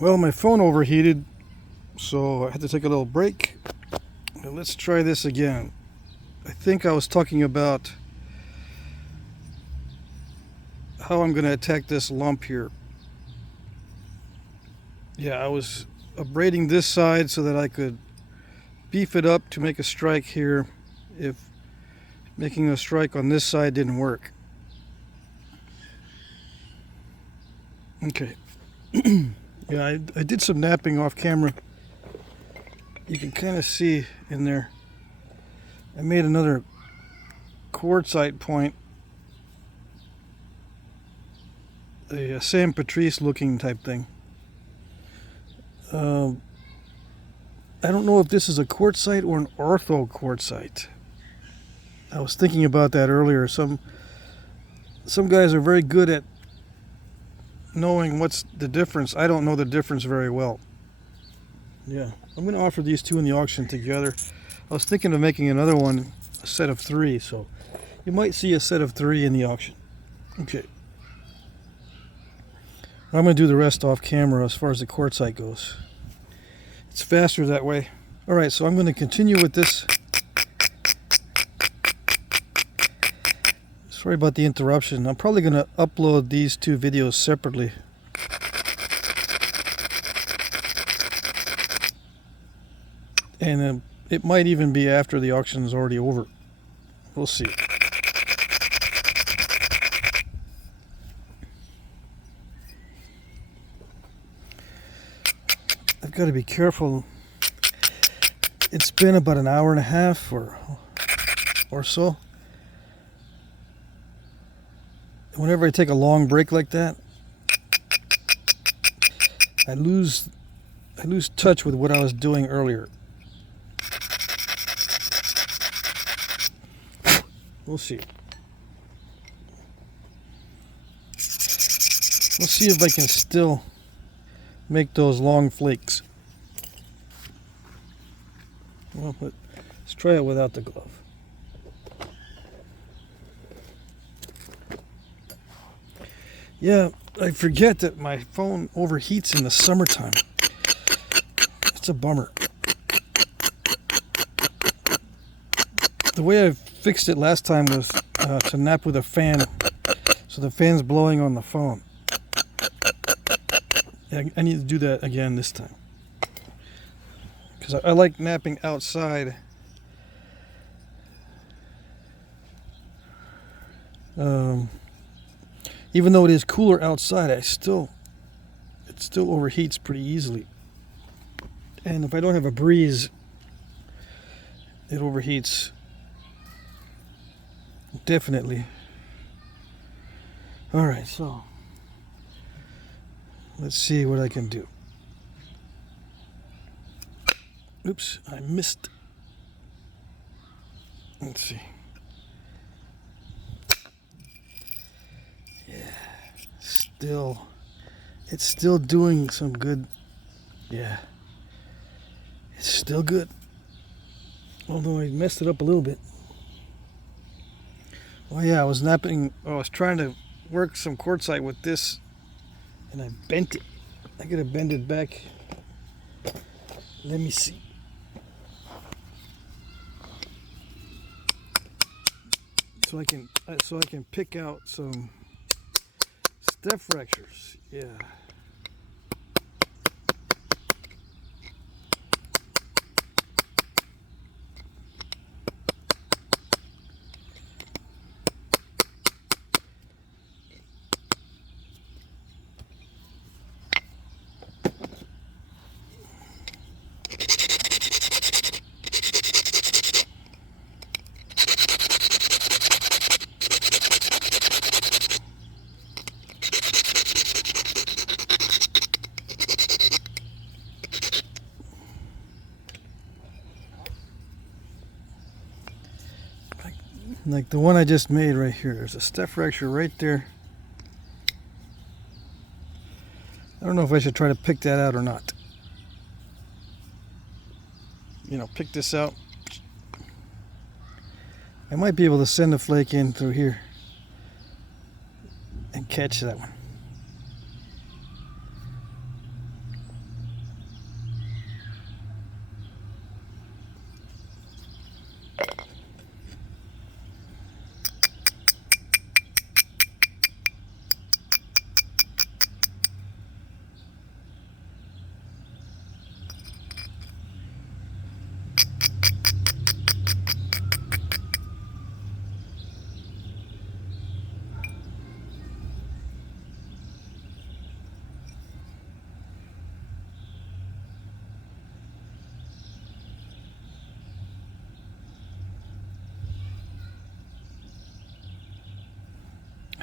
Well, my phone overheated, so I had to take a little break. Now let's try this again. I think I was talking about how I'm going to attack this lump here. Yeah, I was abrading this side so that I could beef it up to make a strike here if making a strike on this side didn't work. Okay. Yeah, I did some napping off camera. You can kind of see in there. I made another quartzite point. A San Patrice looking type thing. I don't know if this is a quartzite or an ortho quartzite. I was thinking about that earlier. Some guys are very good at knowing what's the difference. I don't know the difference very well. Yeah, I'm going to offer these two in the auction together. I was thinking of making another one, a set of 3, so you might see a set of 3 in the auction. Okay. I'm going to do the rest off camera as far as the quartzite goes. It's faster that way. Alright, so I'm going to continue with this. Sorry about the interruption. I'm probably going to upload these 2 videos separately. And it might even be after the auction is already over. We'll see. I've got to be careful. It's been about an hour and a half or so. Whenever I take a long break like that, I lose touch with what I was doing earlier. We'll see. We'll see if I can still make those long flakes. Well, let's try it without the glove. Yeah, I forget that my phone overheats in the summertime. It's a bummer. The way I fixed it last time was to nap with a fan, so the fan's blowing on the phone. Yeah, I need to do that again this time. Because I like napping outside. Even though it is cooler outside, it still overheats pretty easily. And if I don't have a breeze, it overheats definitely. Alright, so let's see what I can do. Oops, I missed. Let's see. Yeah, it's still doing some good. Yeah, it's still good. Although I messed it up a little bit. Oh yeah, I was trying to work some quartzite with this, and I bent it. I gotta bend it back. Let me see. So I can pick out some step fractures. Yeah. Like the one I just made right here. There's a step fracture right there. I don't know if I should try to pick that out or not. You know, pick this out. I might be able to send a flake in through here and catch that one.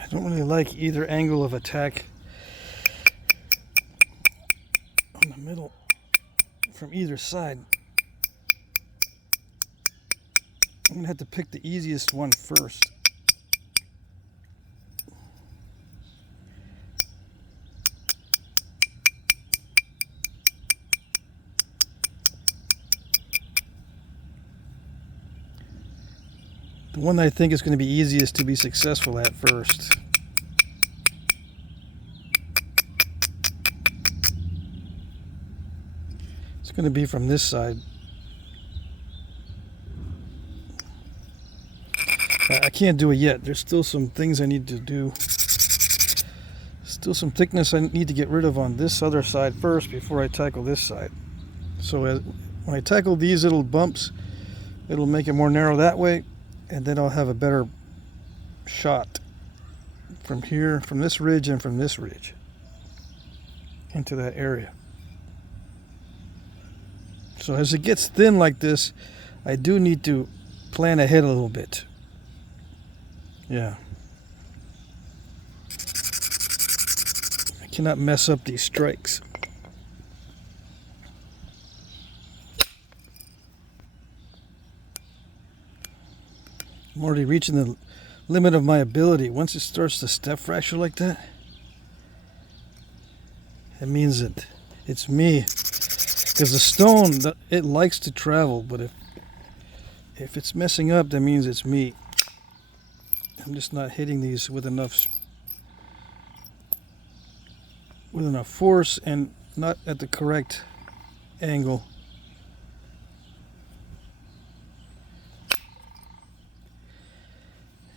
I don't really like either angle of attack on the middle from either side. I'm going to have to pick the easiest one first. The one I think is going to be easiest to be successful at first. It's going to be from this side. I can't do it yet. There's still some things I need to do. Still some thickness I need to get rid of on this other side first before I tackle this side. So when I tackle these little bumps, it'll make it more narrow that way, and then I'll have a better shot from here, from this ridge and from this ridge into that area. So as it gets thin like this, I do need to plan ahead a little bit. Yeah. I cannot mess up these strikes. I'm already reaching the limit of my ability. Once it starts to step fracture like that, it means that it's me. Because the stone, it likes to travel, but if it's messing up, that means it's me. I'm just not hitting these with enough force and not at the correct angle.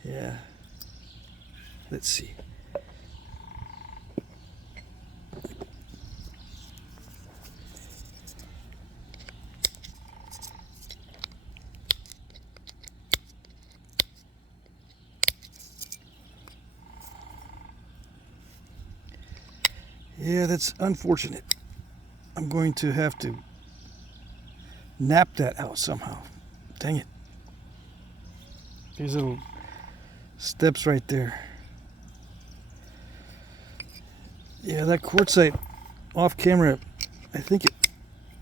Yeah. Let's see. Yeah, that's unfortunate. I'm going to have to nap that out somehow. Dang it. These little steps right there. Yeah, that quartzite off camera, I think it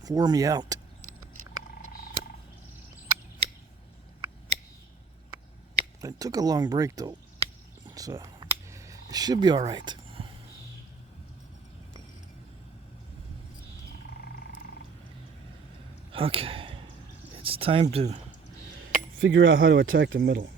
wore me out. I took a long break though, so it should be all right. Okay, it's time to figure out how to attack the middle.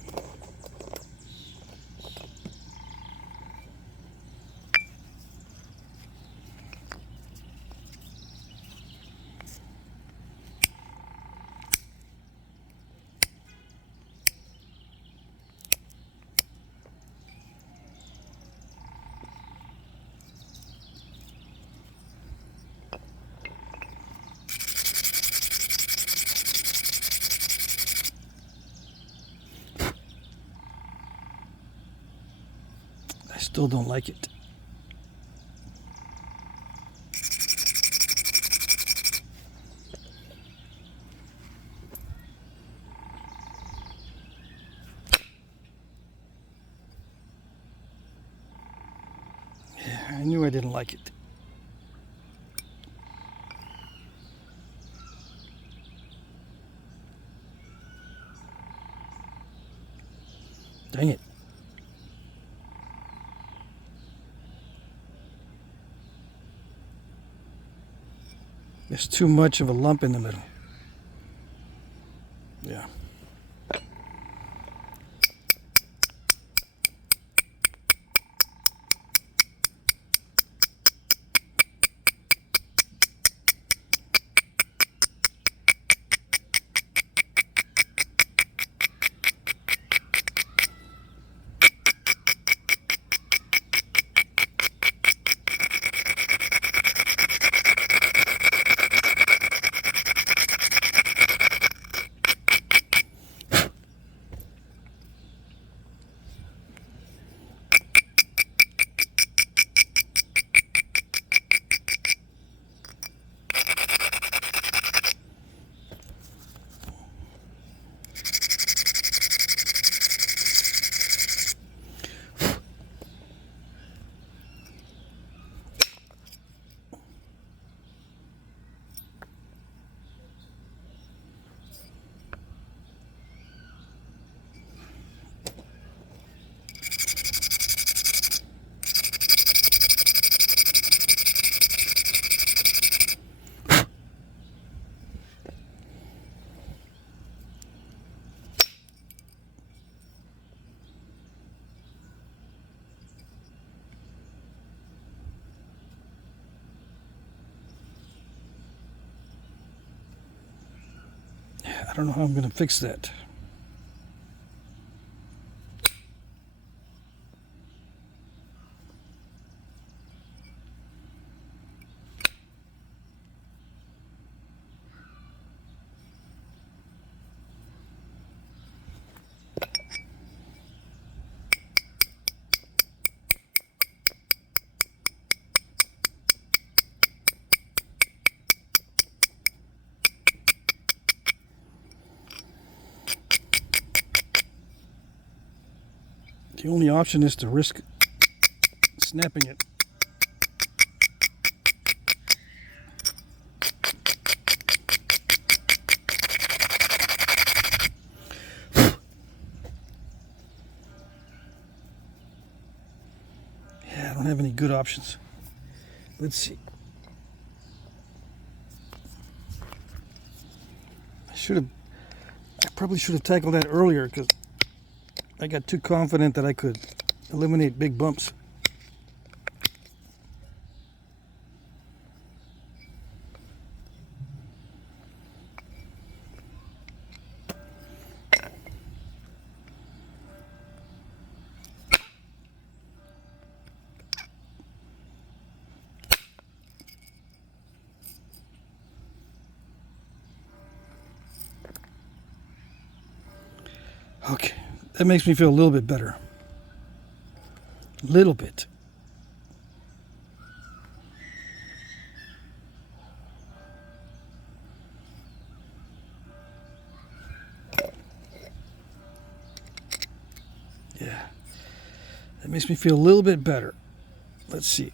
Still don't like it. Yeah, I knew I didn't like it. Dang it. There's too much of a lump in the middle. Yeah. I don't know how I'm going to fix that. The only option is to risk snapping it. Yeah, I don't have any good options. Let's see. I probably should have tackled that earlier because I got too confident that I could eliminate big bumps. Okay, that makes me feel a little bit better. A little bit. Yeah, that makes me feel a little bit better. Let's see.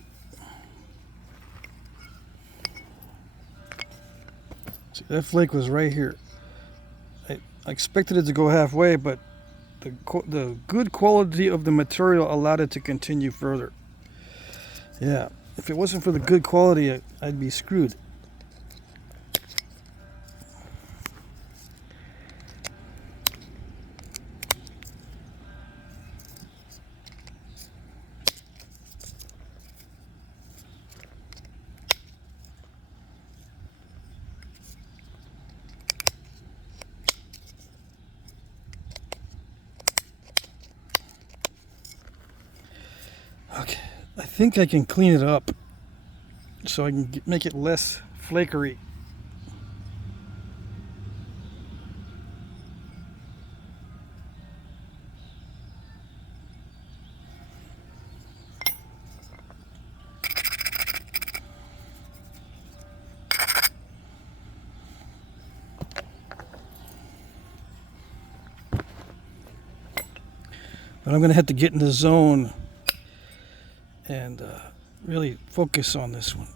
See, that flake was right here. I expected it to go halfway, but the good quality of the material allowed it to continue further. Yeah, if it wasn't for the good quality, I'd be screwed. Okay, I think I can clean it up so I can make it less flakery. But I'm going to have to get in the zone and really focus on this one.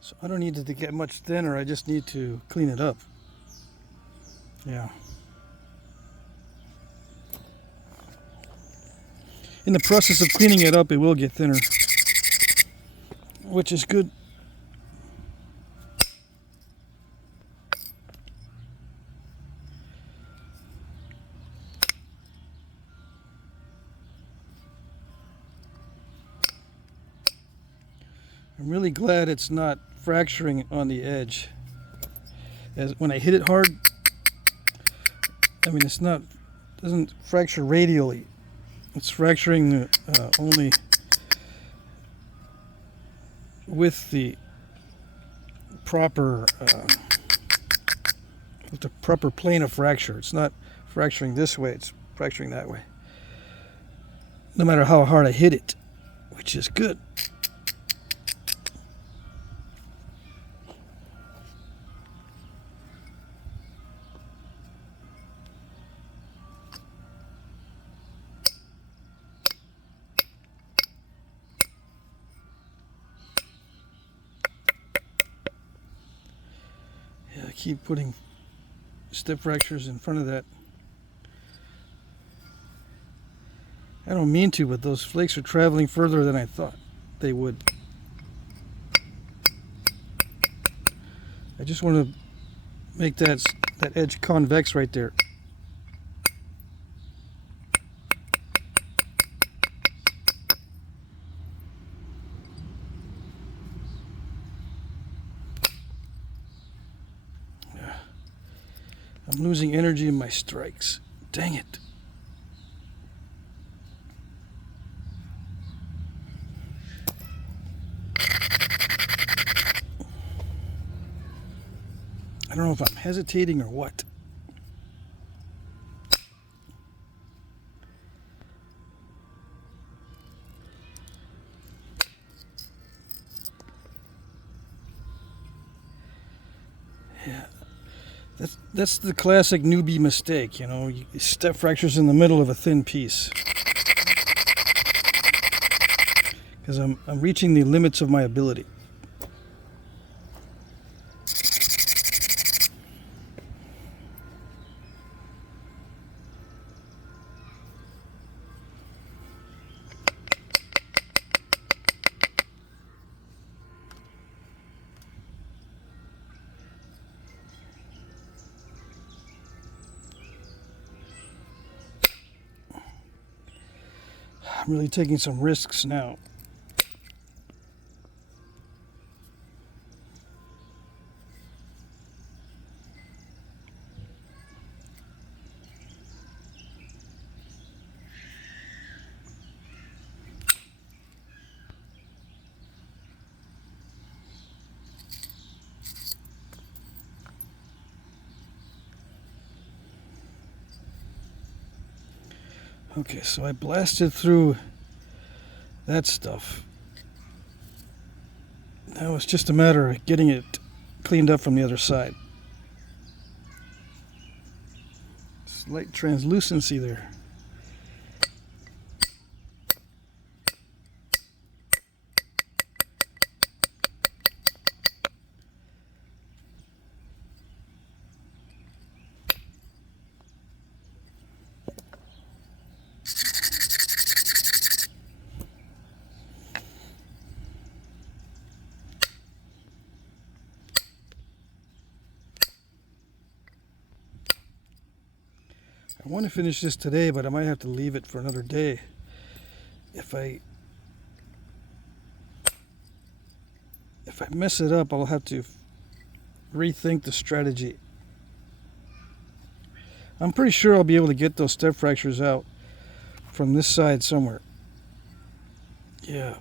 So I don't need it to get much thinner, I just need to clean it up. Yeah. In the process of cleaning it up, it will get thinner, which is good. I'm really glad it's not fracturing on the edge. As when I hit it hard, I mean, doesn't fracture radially. It's fracturing only with the proper plane of fracture. It's not fracturing this way, it's fracturing that way. No matter how hard I hit it, which is good. Yeah, I keep putting step fractures in front of that. I don't mean to, but those flakes are traveling further than I thought they would. I just want to make that edge convex right there. I'm losing energy in my strikes. Dang it. I don't know if I'm hesitating or what. Yeah. That's the classic newbie mistake, you know, step fractures in the middle of a thin piece. Because I'm reaching the limits of my ability. I'm really taking some risks now. Okay, so I blasted through that stuff. Now it's just a matter of getting it cleaned up from the other side. Slight translucency there. I want to finish this today, but I might have to leave it for another day. If I mess it up, I'll have to rethink the strategy. I'm pretty sure I'll be able to get those step fractures out from this side somewhere. Yeah.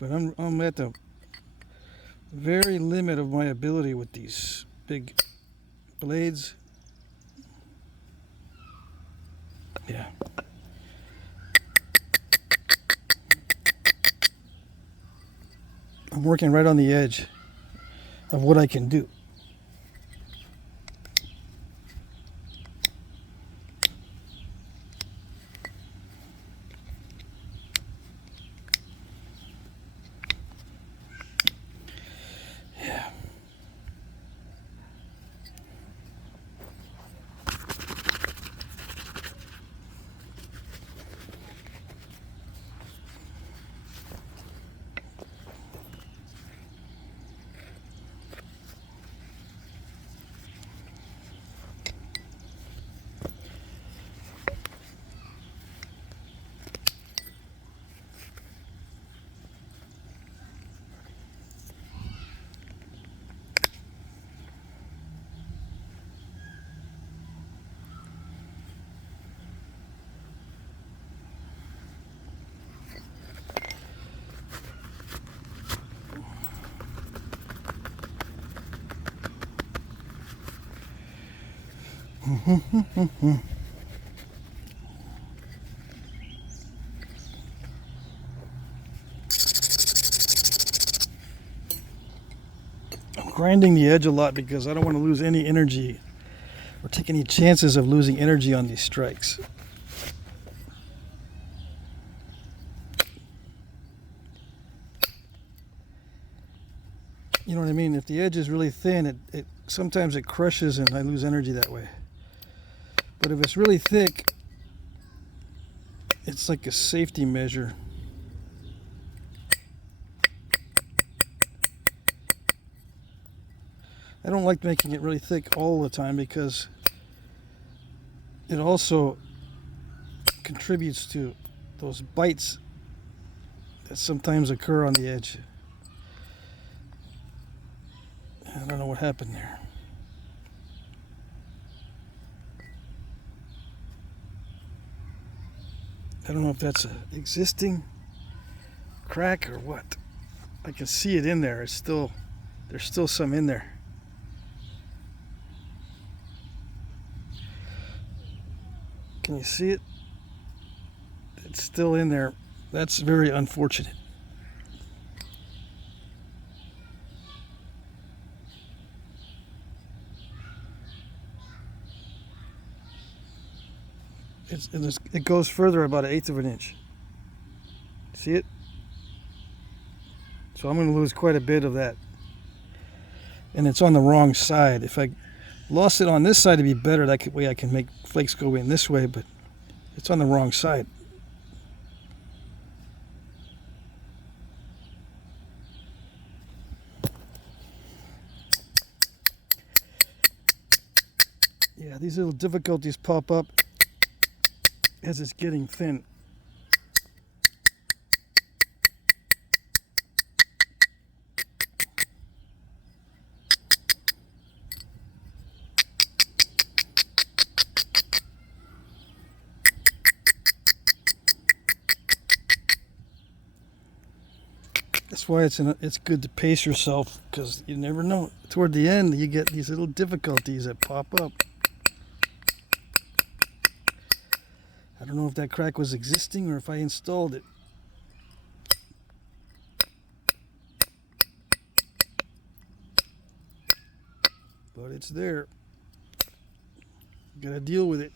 But I'm at the very limit of my ability with these big blades. Yeah. I'm working right on the edge of what I can do. I'm grinding the edge a lot because I don't want to lose any energy or take any chances of losing energy on these strikes. You know what I mean? If the edge is really thin, it sometimes it crushes and I lose energy that way. But if it's really thick, it's like a safety measure. I don't like making it really thick all the time because it also contributes to those bites that sometimes occur on the edge. I don't know what happened there. I don't know if that's an existing crack or what. I can see it in there. There's still some in there. Can you see it? It's still in there. That's very unfortunate. It goes further about 1/8 of an inch. See it? So I'm going to lose quite a bit of that. And it's on the wrong side. If I lost it on this side, it'd be better. That way I can make flakes go in this way, but it's on the wrong side. Yeah, these little difficulties pop up as it's getting thin. That's why it's good to pace yourself, because you never know. Toward the end, you get these little difficulties that pop up. I don't know if that crack was existing or if I installed it. But it's there. Gotta deal with it.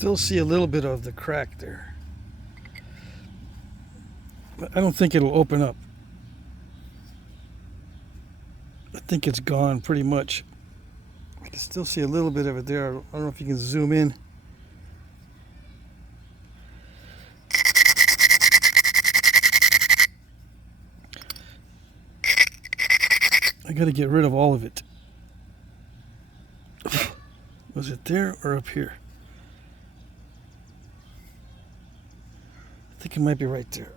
Still see a little bit of the crack there. But I don't think it'll open up. I think it's gone pretty much. I can still see a little bit of it there. I don't know if you can zoom in. I got to get rid of all of it. Was it there or up here? I think it might be right there.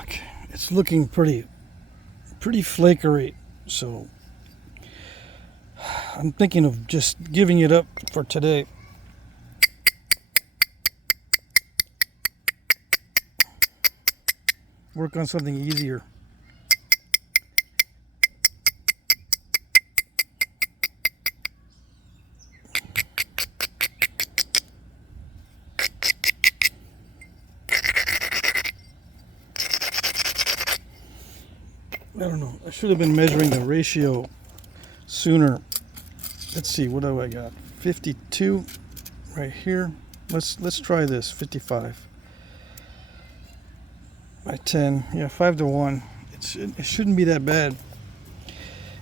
Okay, it's looking pretty flakery, so I'm thinking of just giving it up for today. Work on something easier. I don't know. I should have been measuring the ratio sooner. Let's see. What do I got? 52 right here. Let's try this. 55 by 10. Yeah, 5-to-1. It shouldn't be that bad.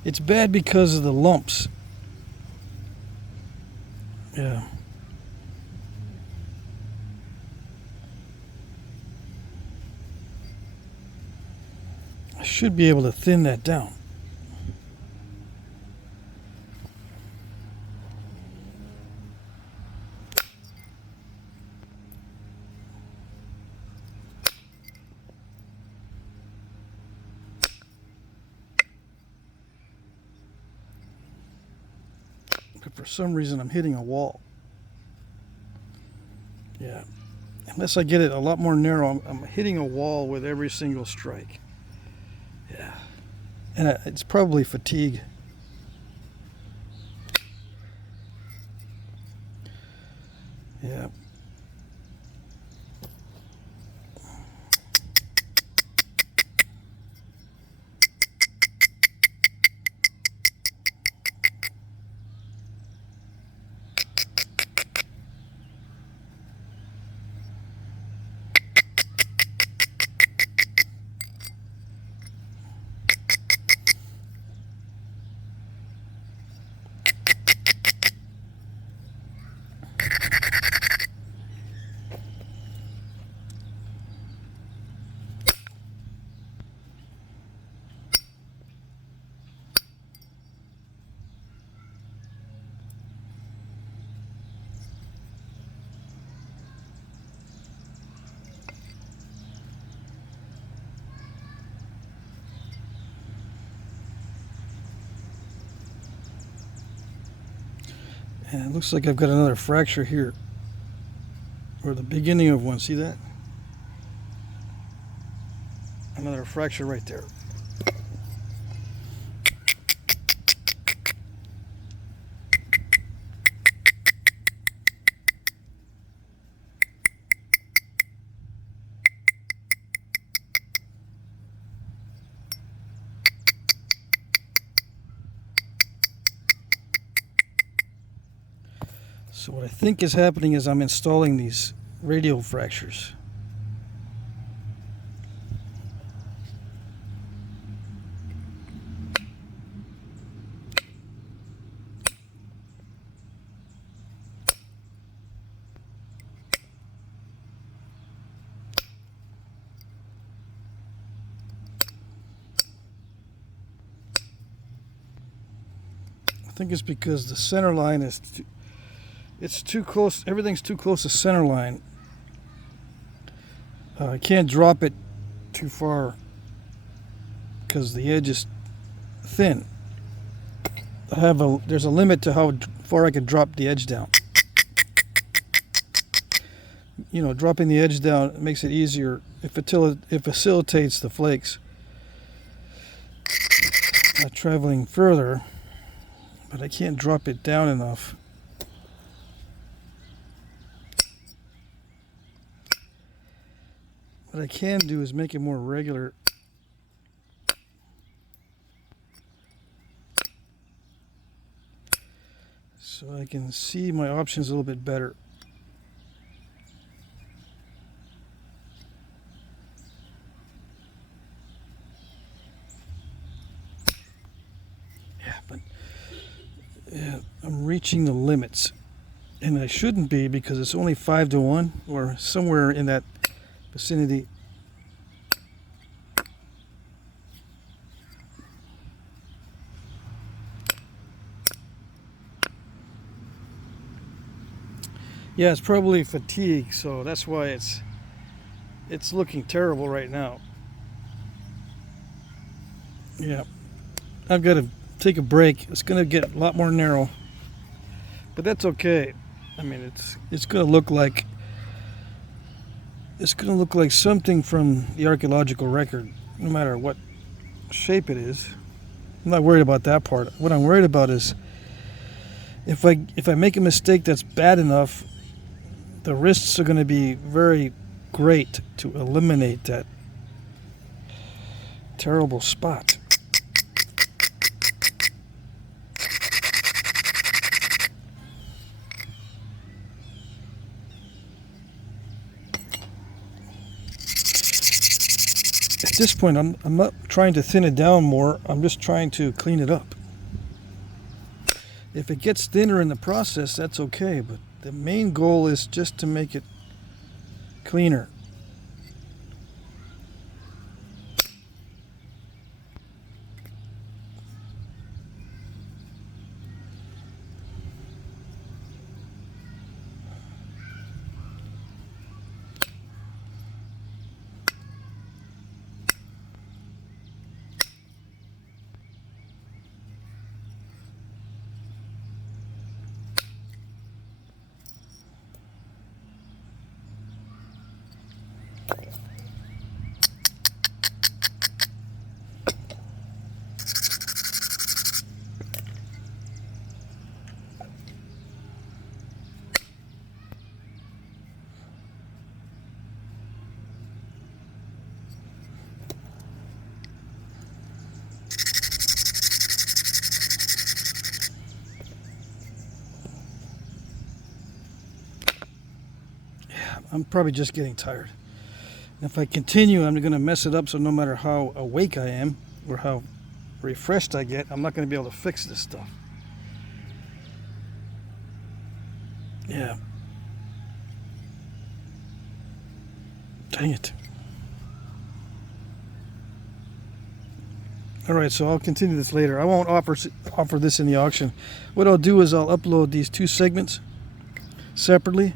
It's bad because of the lumps. Yeah. I should be able to thin that down. But for some reason I'm hitting a wall. Yeah. Unless I get it a lot more narrow, I'm hitting a wall with every single strike. Yeah. And it's probably fatigue. Yeah. And it looks like I've got another fracture here, or the beginning of one. See that? Another fracture right there. So what I think is happening is I'm installing these radial fractures. I think it's because the center line is it's too close. Everything's too close to center line. I can't drop it too far because the edge is thin. There's a limit to how far I can drop the edge down. You know, dropping the edge down makes it easier. It facilitates the flakes traveling further, but I can't drop it down enough. What I can do is make it more regular. So I can see my options a little bit better. Yeah, but I'm reaching the limits. And I shouldn't be, because it's only 5-to-1 or somewhere in that vicinity. Yeah, it's probably fatigue, so that's why it's looking terrible right now. Yeah, I've got to take a break. It's going to get a lot more narrow, but that's okay. I mean, it's going to look like something from the archaeological record, no matter what shape it is. I'm not worried about that part. What I'm worried about is if I make a mistake that's bad enough, the risks are going to be very great to eliminate that terrible spot. At this point, I'm not trying to thin it down more. I'm just trying to clean it up. If it gets thinner in the process, that's okay, but the main goal is just to make it cleaner. I'm probably just getting tired. And if I continue, I'm going to mess it up, so no matter how awake I am or how refreshed I get, I'm not going to be able to fix this stuff. Yeah. Dang it. Alright, so I'll continue this later. I won't offer this in the auction. What I'll do is I'll upload these two segments separately,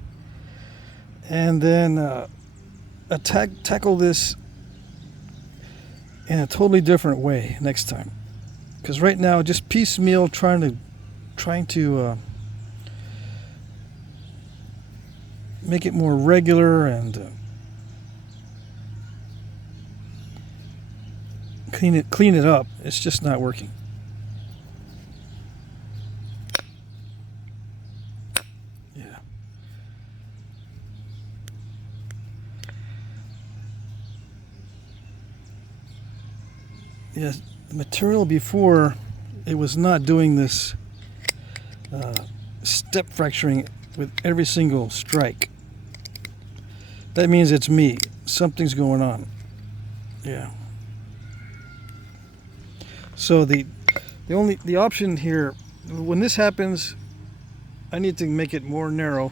and then tackle this in a totally different way next time. Because right now, just piecemeal trying to make it more regular and clean it up. It's just not working. Yeah. Yeah, the material before, it was not doing this step fracturing with every single strike. That means it's me. Something's going on. Yeah. So the option here, when this happens, I need to make it more narrow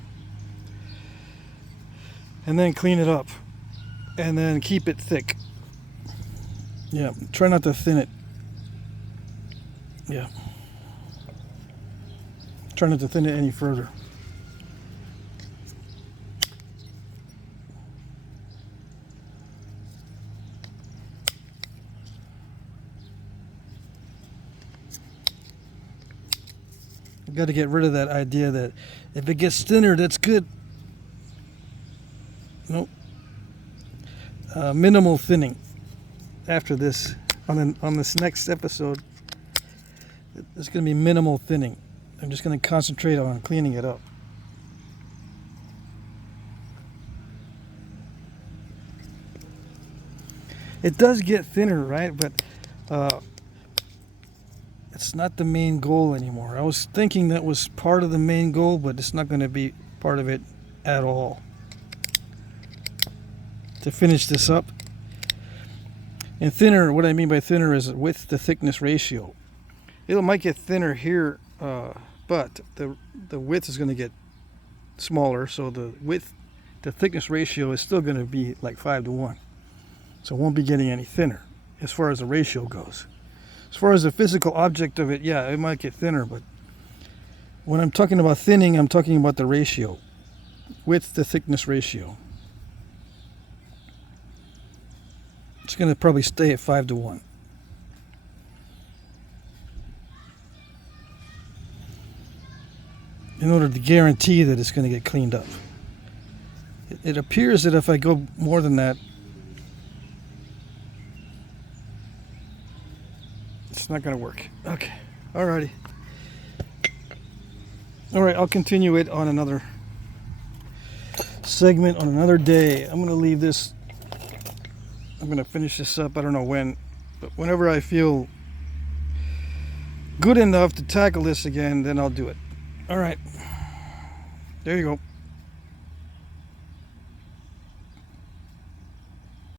and then clean it up and then keep it thick. Yeah, try not to thin it. Yeah. Try not to thin it any further. I've got to get rid of that idea that if it gets thinner, that's good. Nope. Minimal thinning. After this, on this next episode, there's going to be minimal thinning. I'm just going to concentrate on cleaning it up. It does get thinner, right? But it's not the main goal anymore. I was thinking that was part of the main goal, but it's not going to be part of it at all. To finish this up. And thinner, what I mean by thinner is width to thickness ratio. It might get thinner here, but the width is going to get smaller, so the width to thickness ratio is still going to be like 5 to 1. So it won't be getting any thinner as far as the ratio goes. As far as the physical object of it, yeah, it might get thinner, but when I'm talking about thinning, I'm talking about the ratio. Width to thickness ratio. It's going to probably stay at 5 to 1. In order to guarantee that it's going to get cleaned up. It appears that if I go more than that, it's not going to work. Okay. Alrighty. Alright, I'll continue it on another segment on another day. I'm going to leave this. I'm going to finish this up. I don't know when, but whenever I feel good enough to tackle this again, then I'll do it. All right. There you go.